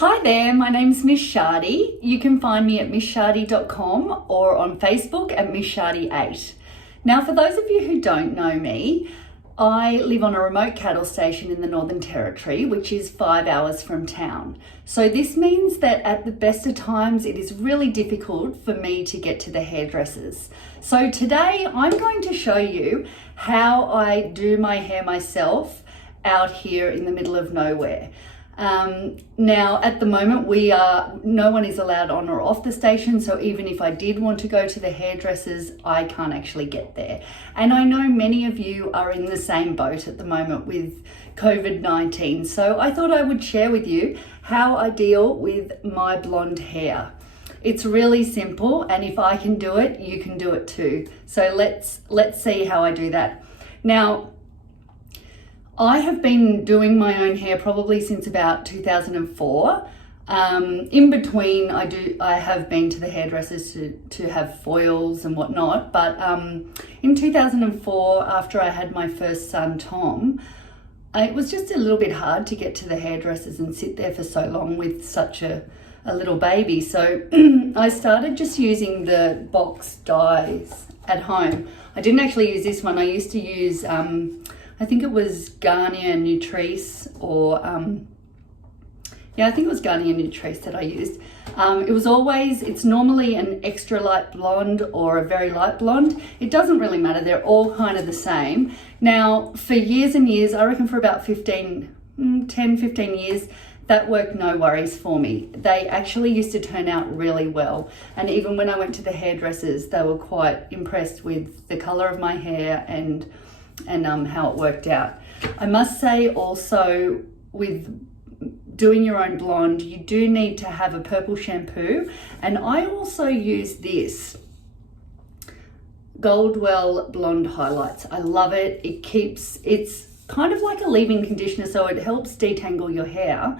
Hi there, my name's Miss Shardy. You can find me at missshardy.com or on Facebook at missshardy8. Now, for those of you who don't know me, I live on a remote cattle station in the Northern Territory, which is 5 hours from town. So this means that at the best of times, it is really difficult for me to get to the hairdressers. So today I'm going to show you how I do my hair myself out here in the middle of nowhere. Now at the moment no one is allowed on or off the station, so even if I did want to go to the hairdressers, I can't actually get there. And I know many of you are in the same boat at the moment with COVID-19, so I thought I would share with you how I deal with my blonde hair. It's really simple, and if I can do it, you can do it too. So let's see how I do that. Now, I have been doing my own hair probably since about 2004. In between, I have been to the hairdressers to have foils and whatnot. But in 2004, after I had my first son, Tom, it was just a little bit hard to get to the hairdressers and sit there for so long with such a little baby. So I started just using the box dyes at home. I didn't actually use this one. I used to use I think it was Garnier Nutrice, or I think it was Garnier Nutrice that I used. It's normally an extra light blonde or a very light blonde. It doesn't really matter, they're all kind of the same. Now, for years and years, I reckon for about 10, 15 years, that worked no worries for me. They actually used to turn out really well. And even when I went to the hairdressers, they were quite impressed with the color of my hair and how it worked out. I must say also, with doing your own blonde, you do need to have a purple shampoo, and I also use this Goldwell Blonde Highlights. I love it. It's kind of like a leave-in conditioner, so it helps detangle your hair,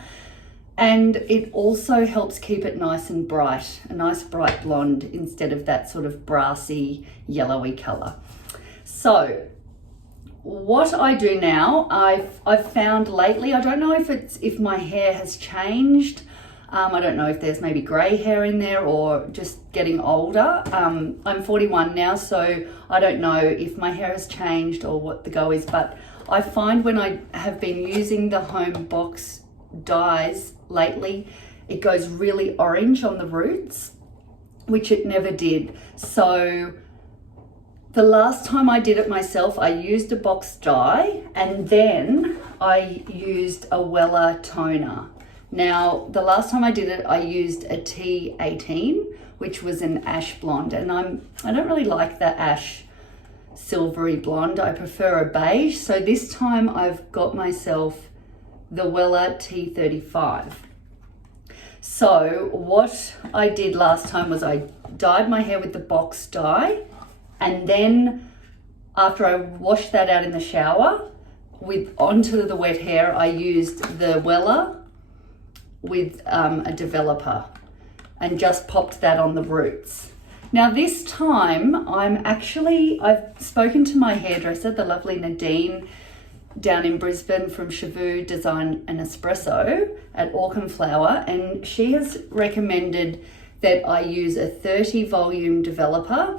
and it also helps keep it nice and bright, a nice bright blonde instead of that sort of brassy yellowy color. So what I do now, I've found lately, I don't know if my hair has changed. I don't know if there's maybe grey hair in there or just getting older. I'm 41 now, so I don't know if my hair has changed or what the go is, but I find when I have been using the home box dyes lately, it goes really orange on the roots, which it never did. So the last time I did it myself, I used a box dye, and then I used a Wella toner. Now, the last time I did it, I used a T18, which was an ash blonde, and I don't really like that ash silvery blonde. I prefer a beige. So this time I've got myself the Wella T35. So what I did last time was I dyed my hair with the box dye, and then after I washed that out in the shower, onto the wet hair, I used the Wella with a developer and just popped that on the roots. Now this time I've spoken to my hairdresser, the lovely Nadine down in Brisbane from Shavu Design and Espresso at Orchid Flower, and she has recommended that I use a 30 volume developer.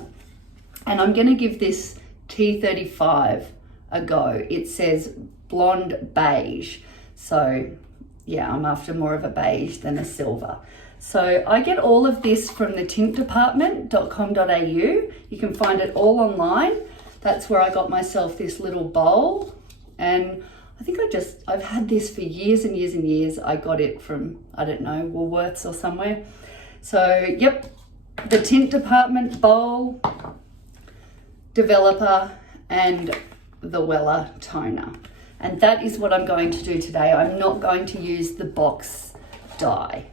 And I'm going to give this T35 a go. It says blonde beige. So yeah, I'm after more of a beige than a silver. So I get all of this from the tintdepartment.com.au. You can find it all online. That's where I got myself this little bowl. And I think I've had this for years and years and years. I got it from, I don't know, Woolworths or somewhere. So yep, the Tint Department bowl, developer, and the Wella toner. And that is what I'm going to do today. I'm not going to use the box dye.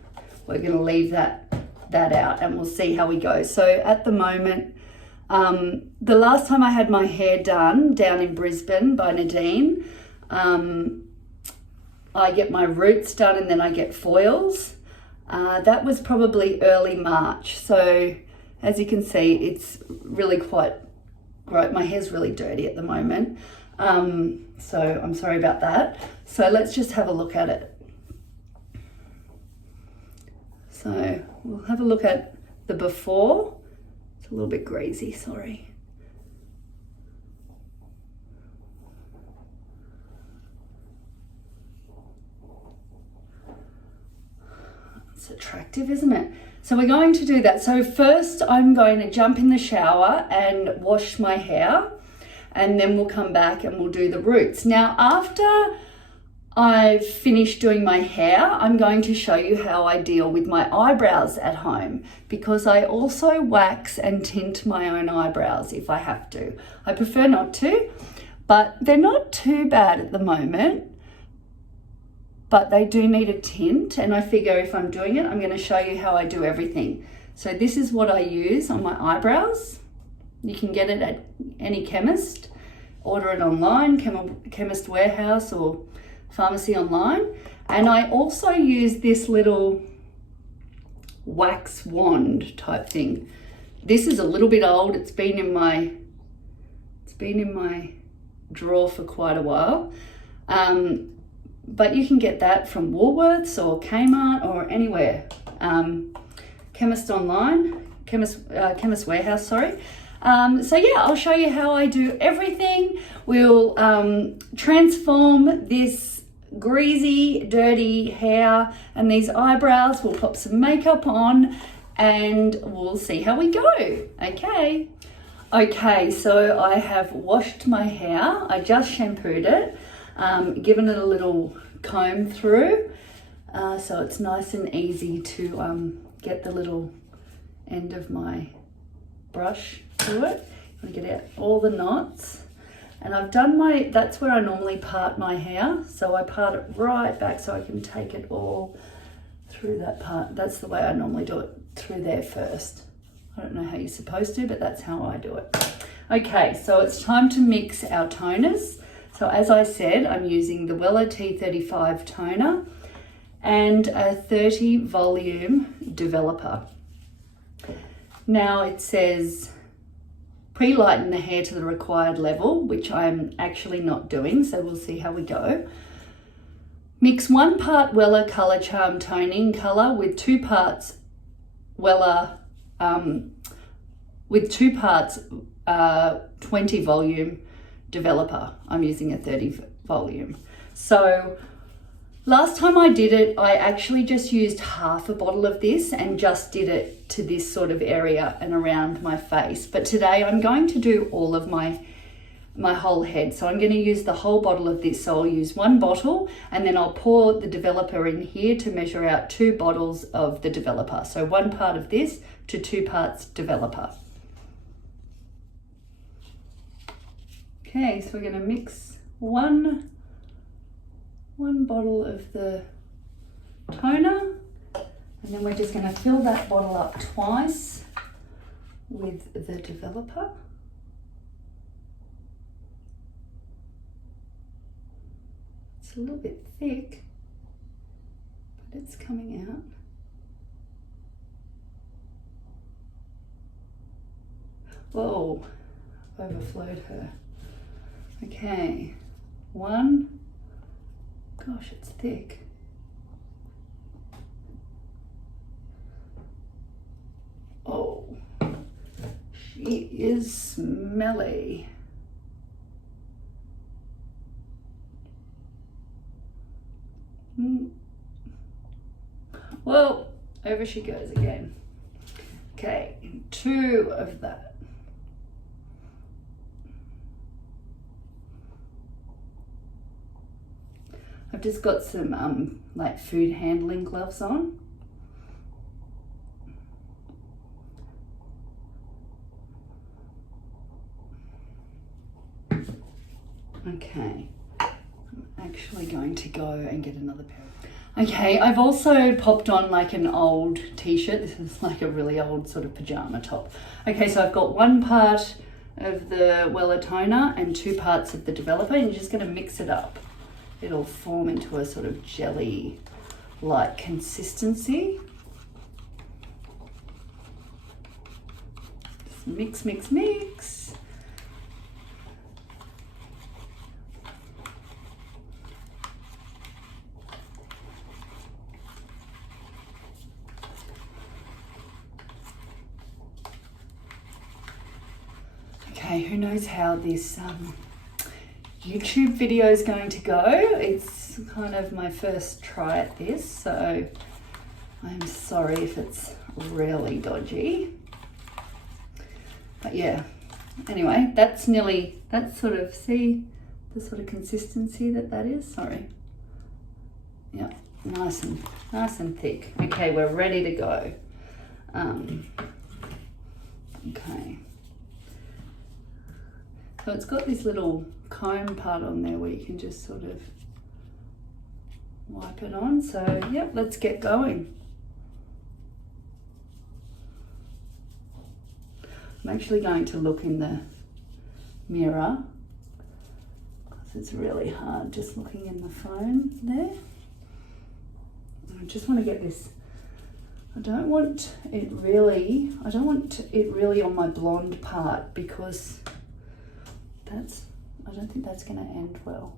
We're going to leave that out, and we'll see how we go. So at the moment, the last time I had my hair done down in Brisbane by Nadine, I get my roots done and then I get foils. That was probably early March. So as you can see, it's really quite right. My hair's really dirty at the moment. So I'm sorry about that. So let's just have a look at it. So we'll have a look at the before. It's a little bit greasy, sorry. It's attractive, isn't it? So we're going to do that. So first I'm going to jump in the shower and wash my hair, and then we'll come back and we'll do the roots. Now, after I've finished doing my hair, I'm going to show you how I deal with my eyebrows at home, because I also wax and tint my own eyebrows if I have to. I prefer not to, but they're not too bad at the moment, but they do need a tint, and I figure if I'm doing it, I'm going to show you how I do everything. So this is what I use on my eyebrows. You can get it at any chemist, order it online, Chemist Warehouse or pharmacy online. And I also use this little wax wand type thing. This is a little bit old. It's been in my drawer for quite a while. But you can get that from Woolworths or Kmart or anywhere. Chemist Warehouse, sorry. So yeah, I'll show you how I do everything. We'll transform this greasy, dirty hair and these eyebrows. We'll pop some makeup on and we'll see how we go. Okay, so I have washed my hair. I just shampooed it. Given it a little comb through, so it's nice and easy to get the little end of my brush through it. I'm gonna get out all the knots, and I've done that's where I normally part my hair, so I part it right back so I can take it all through that part. That's the way I normally do it, through there first. I don't know how you're supposed to, but that's how I do it. Okay, so it's time to mix our toners. So as I said, I'm using the Wella T35 toner and a 30 volume developer. Now it says pre-lighten the hair to the required level, which I'm actually not doing, so we'll see how we go. Mix 1 part Wella Colour Charm Toning Colour with 2 parts Wella, 20 volume developer. I'm using a 30 volume. So last time I did it, I actually just used half a bottle of this and just did it to this sort of area and around my face. But today I'm going to do all of my whole head. So I'm going to use the whole bottle of this. So I'll use 1 bottle and then I'll pour the developer in here to measure out 2 bottles of the developer. So 1 part of this to 2 parts developer. Okay, so we're going to mix one bottle of the toner, and then we're just going to fill that bottle up twice with the developer. It's a little bit thick, but it's coming out. Whoa, overflowed her. Okay, 1, gosh, it's thick. Oh, she is smelly. Well, over she goes again. Okay, 2 of that. I've just got some like food handling gloves on. Okay, I'm actually going to go and get another pair. Okay, I've also popped on like an old t-shirt. This is like a really old sort of pajama top. Okay, so I've got 1 part of the Wella toner and 2 parts of the developer, and you're just going to mix it up. It'll form into a sort of jelly-like consistency. Just mix, mix, mix. Okay, who knows how this YouTube video is going to go. It's kind of my first try at this, so I'm sorry if it's really dodgy. But yeah, anyway, that's sort of, see the sort of consistency that is, sorry. Yeah, nice and thick. Okay, we're ready to go. Okay. So it's got this little comb part on there where you can just sort of wipe it on. So yep, let's get going. I'm actually going to look in the mirror because it's really hard just looking in the phone there. I just want to get this. I don't want it really on my blonde part because I don't think that's going to end well.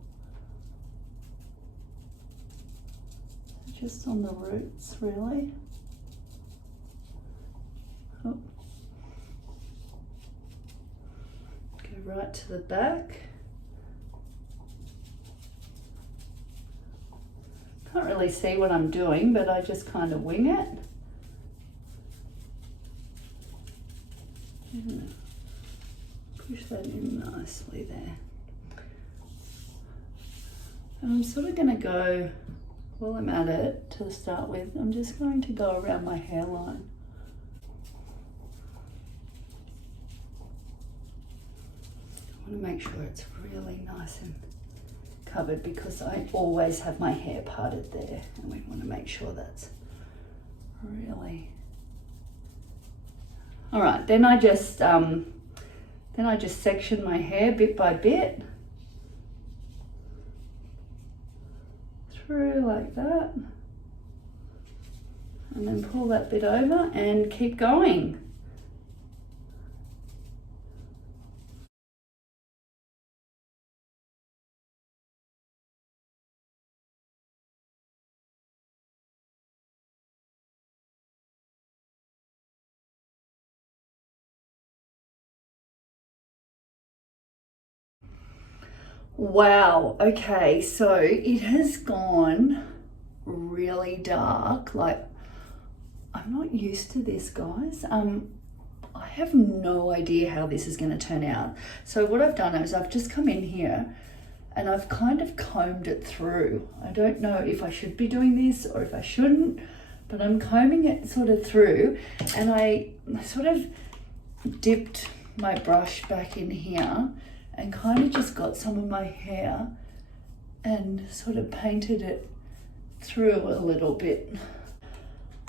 Just on the roots, really. Oh. Go right to the back. Can't really see what I'm doing, but I just kind of wing it. Push that in nicely there. And I'm sort of going to go, while I'm at it, to start with, I'm just going to go around my hairline. I want to make sure it's really nice and covered because I always have my hair parted there, and we want to make sure that's really... All right, then I just section my hair bit by bit through like that, and then pull that bit over and keep going. Wow, okay, so it has gone really dark. Like, I'm not used to this, guys. I have no idea how this is going to turn out. So what I've done is I've just come in here and I've kind of combed it through. I don't know if I should be doing this or if I shouldn't, but I'm combing it sort of through, and I sort of dipped my brush back in here and kind of just got some of my hair and sort of painted it through a little bit.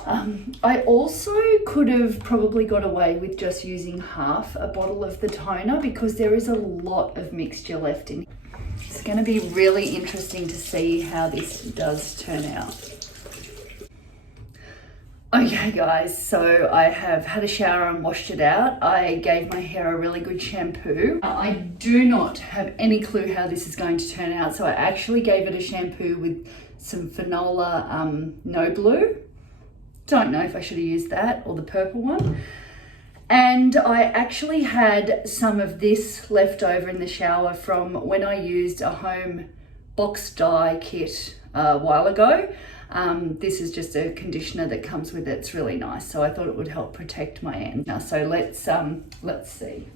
I also could have probably got away with just using half a bottle of the toner because there is a lot of mixture left in. It's going to be really interesting to see how this does turn out. Okay guys, so I have had a shower and washed it out. I gave my hair a really good shampoo. I do not have any clue how this is going to turn out, so I actually gave it a shampoo with some Fanola No Blue. Don't know if I should have used that or the purple one. And I actually had some of this left over in the shower from when I used a home box dye kit a while ago. This is just a conditioner that comes with it. It's really nice, so I thought it would help protect my end. Now, so let's see.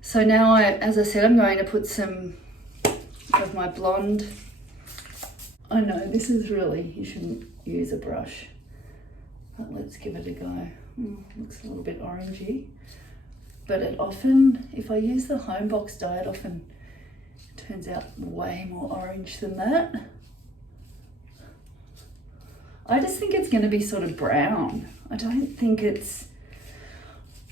So now, as I said, I'm going to put some of my blonde. I know this is really, you shouldn't use a brush, but let's give it a go. Looks a little bit orangey, but it often, if I use the home box dye, it often turns out way more orange than that. I just think it's going to be sort of brown. I don't think it's,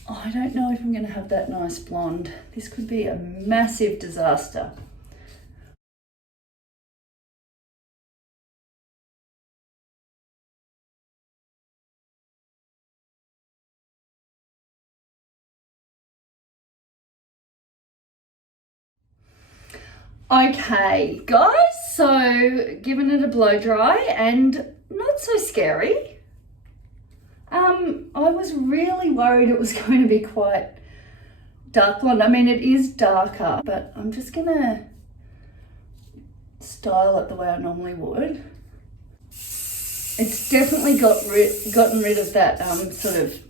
I don't know if I'm going to have that nice blonde. This could be a massive disaster. Okay, guys, so giving it a blow dry and not so scary. I was really worried it was going to be quite dark blonde. I mean, it is darker, but I'm just gonna style it the way I normally would. It's definitely gotten rid of that sort of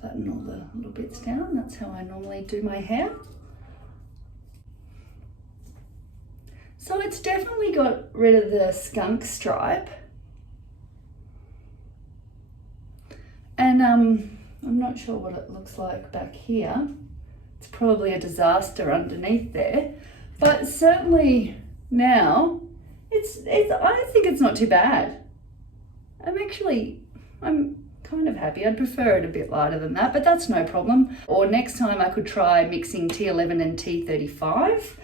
flatten all the little bits down. That's how I normally do my hair. So it's definitely got rid of the skunk stripe. And I'm not sure what it looks like back here. It's probably a disaster underneath there, but certainly now I think it's not too bad. I'm kind of happy. I'd prefer it a bit lighter than that, but that's no problem. Or next time I could try mixing T11 and T35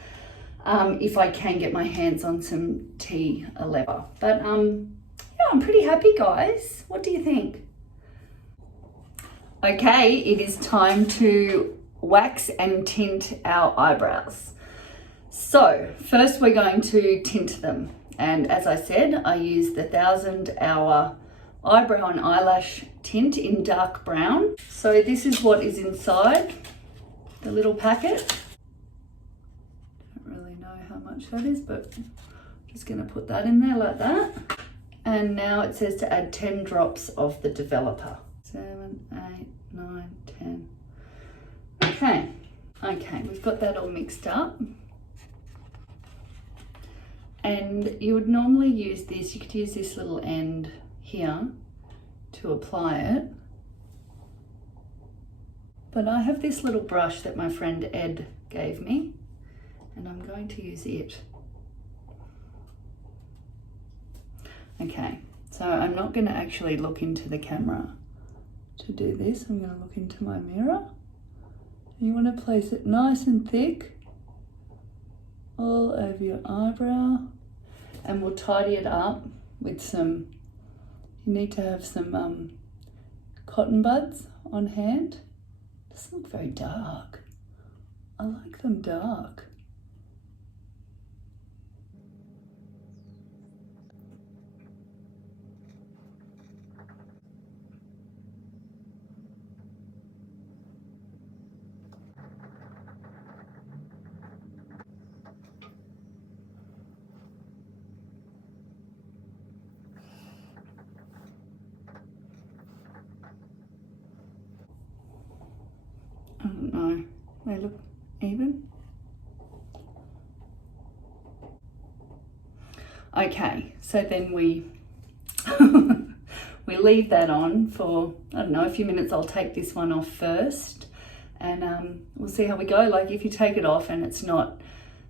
if I can get my hands on some T11. But yeah, I'm pretty happy, guys. What do you think? Okay, it is time to wax and tint our eyebrows. So first we're going to tint them. And as I said, I use the 1000 Hour Eyebrow and Eyelash Tint in dark brown. So this is what is inside the little packet. Don't really know how much that is, but I'm just gonna put that in there like that. And now it says to add 10 drops of the developer. 7, 8, 9, 10. Okay, we've got that all mixed up. And you would normally use this, you could use this little end here to apply it. But I have this little brush that my friend Ed gave me, and I'm going to use it. Okay, so I'm not going to actually look into the camera to do this. I'm going to look into my mirror. You want to place it nice and thick all over your eyebrow, and we'll tidy it up with some, you need to have some cotton buds on hand. Doesn't look very dark. I like them dark. I don't know, they look even. Okay, so then we we leave that on for, I don't know, a few minutes. I'll take this one off first, and we'll see how we go. Like if you take it off and it's not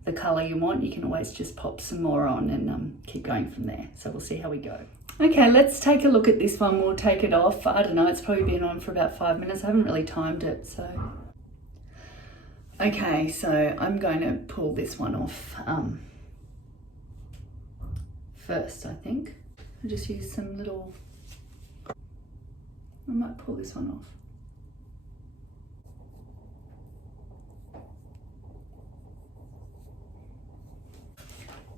the color you want, you can always just pop some more on and keep going from there. So we'll see how we go. Okay, let's take a look at this one. We'll take it off. I don't know, it's probably been on for about 5 minutes. I haven't really timed it, so. Okay, so I'm going to pull this one off first, I think. I'll just use some little, I might pull this one off.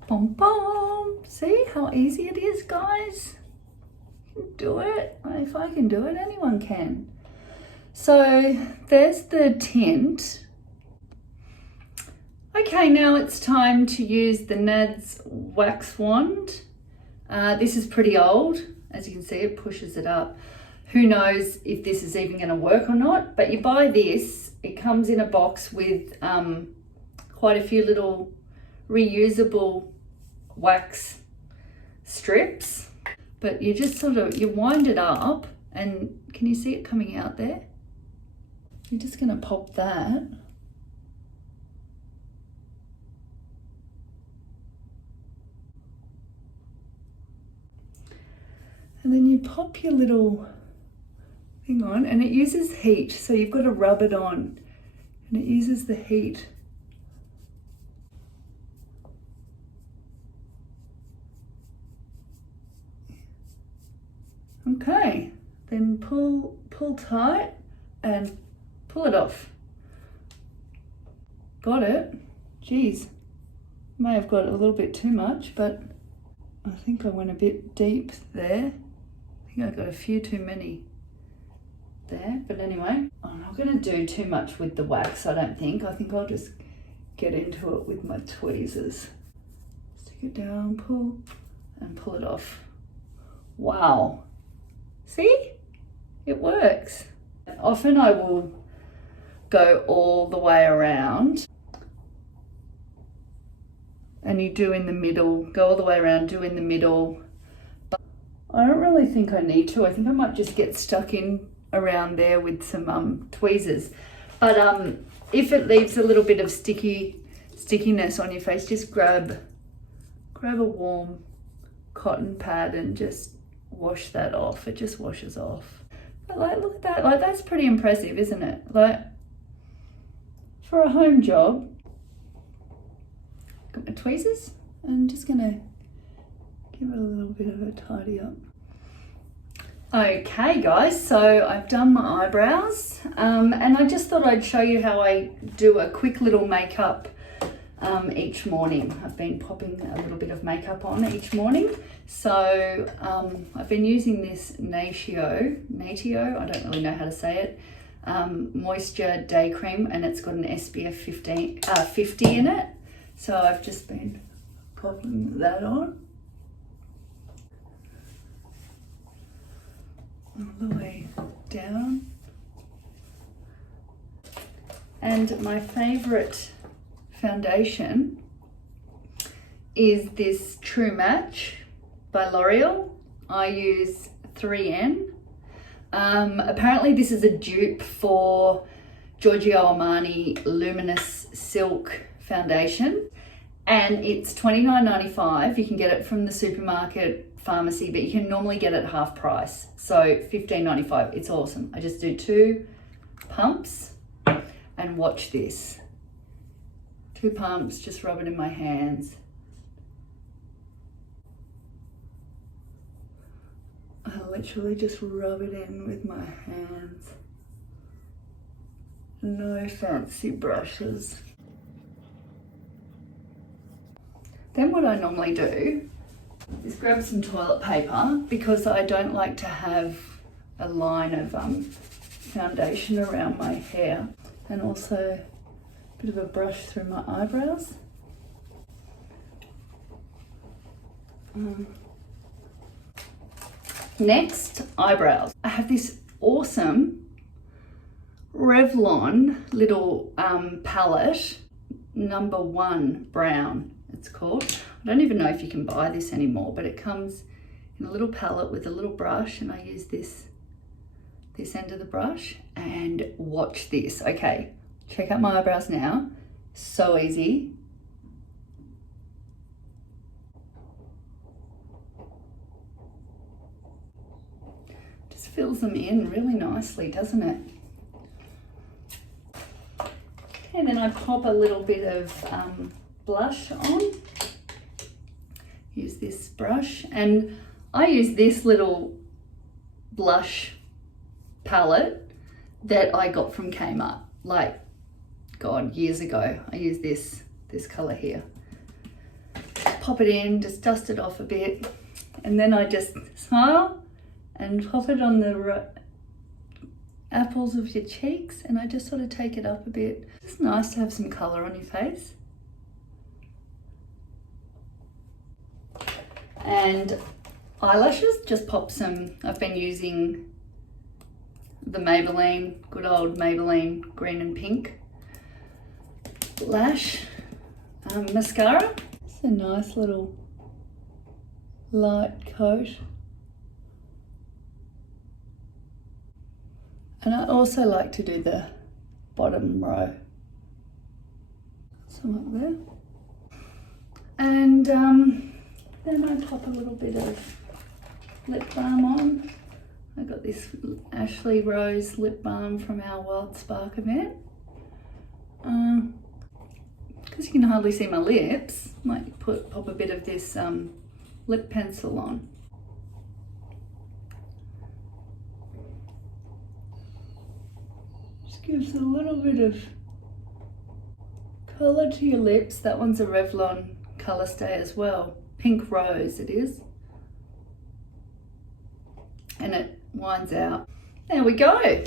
Bom bom! See how easy it is, guys? You can do it. If I can do it, anyone can. So there's the tint. Okay, now it's time to use the NADS wax wand. This is pretty old. As you can see, it pushes it up. Who knows if this is even going to work or not, but you buy this. It comes in a box with quite a few little reusable wax strips, but you just sort of, you wind it up, and can you see it coming out there? You're just going to pop that. And then you pop your little thing on, and it uses heat, so you've got to rub it on, and it uses the heat. Okay, then pull tight and pull it off. Got it? Geez, may have got a little bit too much, but I think I went a bit deep there. I think I got a few too many there. But anyway, I'm not going to do too much with the wax, I don't think. I think I'll just get into it with my tweezers. Stick it down, pull, and pull it off. Wow. See? It works. Often I will go all the way around, and you do in the middle, go all the way around, do in the middle. But I don't really think I need to. I think I might just get stuck in around there with some tweezers. But if it leaves a little bit of stickiness on your face, just grab a warm cotton pad and just wash that off. It just washes off. But like, look at that. Like, that's pretty impressive, isn't it? Like, for a home job. Got my tweezers. I'm just gonna give it a little bit of a tidy up. Okay guys, so I've done my eyebrows, and I just thought I'd show you how I do a quick little makeup each morning. I've been popping a little bit of makeup on each morning. So I've been using this Natio, I don't really know how to say it, moisture day cream, and it's got an SPF 50 in it. So I've just been popping that on. All the way down. And my favorite foundation is this True Match by L'Oreal. I use 3N. Apparently this is a dupe for Giorgio Armani Luminous Silk foundation, and it's $29.95. You can get it from the supermarket, pharmacy, but you can normally get it half price, so $15.95. It's awesome. I just do 2 pumps, and watch this. 2 pumps, just rub it in my hands. I literally just rub it in with my hands. No fancy brushes. Then what I normally do is grab some toilet paper, because I don't like to have a line of foundation around my hair, and also a bit of a brush through my eyebrows. Next, eyebrows. I have this awesome Revlon little palette, number 1 brown it's called. I don't even know if you can buy this anymore, but it comes in a little palette with a little brush, and I use this end of the brush. And watch this. Okay, check out my eyebrows now. So easy. Just fills them in really nicely, doesn't it? And then I pop a little bit of blush on. Use this brush, and I use this little blush palette that I got from Kmart, like, God, years ago. I use this color here. Pop it in, just dust it off a bit, and then I just smile and pop it on the apples of your cheeks, and I just sort of take it up a bit. It's nice to have some color on your face. And eyelashes, just pop some. I've been using the Maybelline, good old Maybelline green and pink lash mascara. It's a nice little light coat. And I also like to do the bottom row. Some up there. And then I pop a little bit of lip balm on. I got this Ashley Rose lip balm from our Wild Spark event. Because you can hardly see my lips, might pop a bit of this lip pencil on. Just gives a little bit of colour to your lips. That one's a Revlon Colour Stay as well. Pink Rose it is. And it winds out. There we go.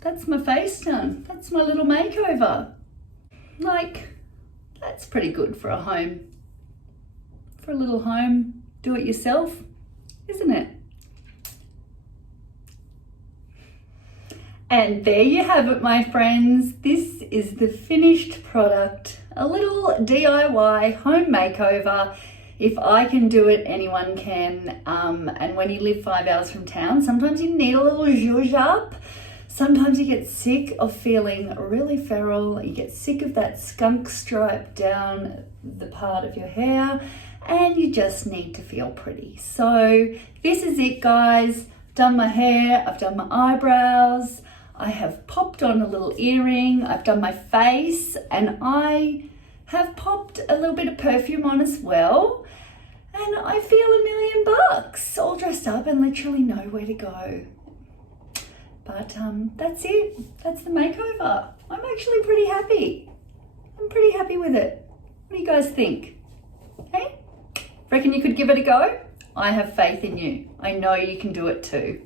That's my face done. That's my little makeover. Like, that's pretty good for a home. For a little home, do it yourself, isn't it? And there you have it, my friends. This is the finished product. A little DIY home makeover. If I can do it, anyone can. And when you live 5 hours from town, sometimes you need a little zhuzh up. Sometimes you get sick of feeling really feral. You get sick of that skunk stripe down the part of your hair, and you just need to feel pretty. So this is it, guys. I've done my hair, I've done my eyebrows, I have popped on a little earring, I've done my face, and I have popped a little bit of perfume on as well. And I feel $1,000,000, all dressed up and literally know where to go. But that's it. That's the makeover. I'm actually pretty happy. I'm pretty happy with it. What do you guys think? Hey? Reckon you could give it a go? I have faith in you. I know you can do it too.